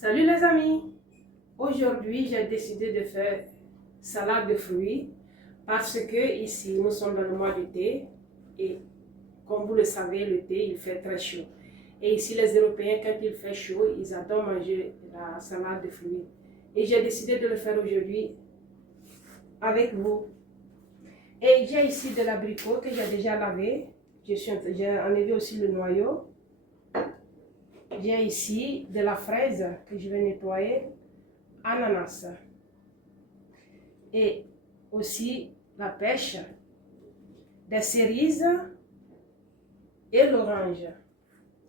Salut les amis! Aujourd'hui, j'ai décidé de faire salade de fruits parce que ici, nous sommes dans le mois d'été et comme vous le savez, l'été, il fait très chaud. Et ici, les Européens, quand il fait chaud, ils adorent manger la salade de fruits. Et j'ai décidé de le faire aujourd'hui avec vous. Et j'ai ici de l'abricot que j'ai déjà lavé. J'ai enlevé aussi le noyau. J'ai ici de la fraise que je vais nettoyer, ananas et aussi la pêche, des cerises et l'orange.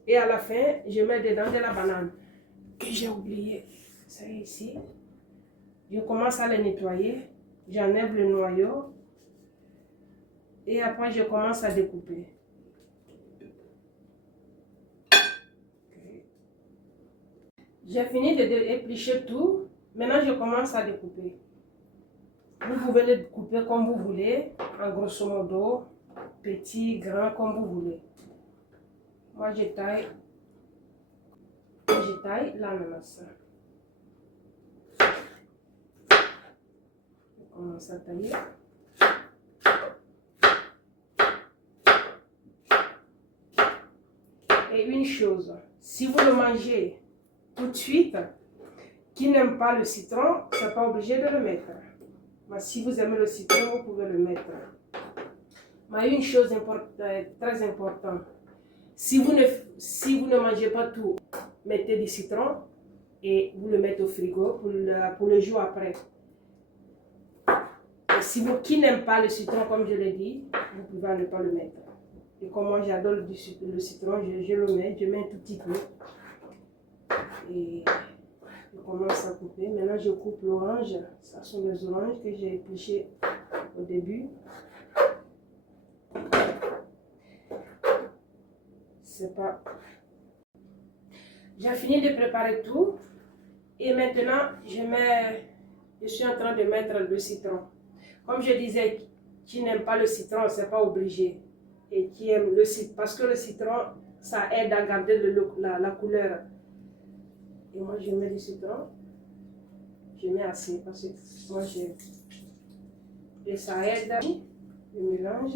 Et à la fin, je mets dedans de la banane que j'ai oublié. C'est ici. Je commence à les nettoyer, j'enlève le noyau et après je commence à découper. J'ai fini de éplucher tout. Maintenant, je commence à découper. Vous pouvez le couper comme vous voulez, en grosso modo, petit, grand, comme vous voulez. Moi, je taille l'ananas. Je commence à tailler. Et une chose, si vous le mangez tout de suite, qui n'aime pas le citron, c'est pas obligé de le mettre. Mais si vous aimez le citron, vous pouvez le mettre. Mais une chose très importante, si vous ne mangez pas tout, mettez du citron et vous le mettez au frigo pour le jour après. Et si vous qui n'aime pas le citron, comme je l'ai dit, vous pouvez ne pas le mettre. Et comme moi j'adore le citron, je le mets, je mets un tout petit peu. Et je commence à couper. Maintenant je coupe l'orange. Ce sont les oranges que j'ai épluchées au début. C'est pas... J'ai fini de préparer tout. Et maintenant, je suis en train de mettre le citron. Comme je disais, qui n'aime pas le citron, c'est pas obligé. Et qui aime le citron, parce que le citron, ça aide à garder la couleur. Et moi, je mets du citron. Je mets assez, parce que moi, et ça aide. Je mélange.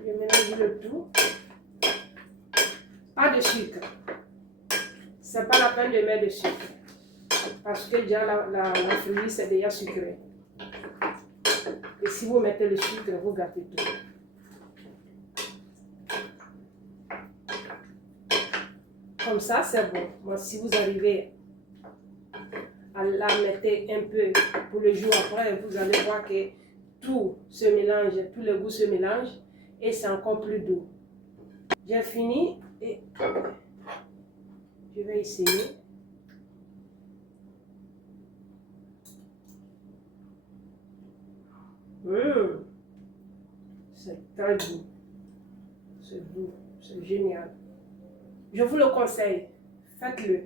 Je mélange le tout. Pas de sucre. C'est pas la peine de mettre de sucre. Parce que déjà la fruit c'est déjà sucré. Et si vous mettez le sucre, vous gâtez tout. Comme ça, c'est bon. Moi, si vous arrivez à la mettre un peu pour le jour après, vous allez voir que tout se mélange, tous les goûts se mélangent et c'est encore plus doux. J'ai fini et je vais essayer. C'est très doux. C'est doux. C'est génial. Je vous le conseille. Faites-le.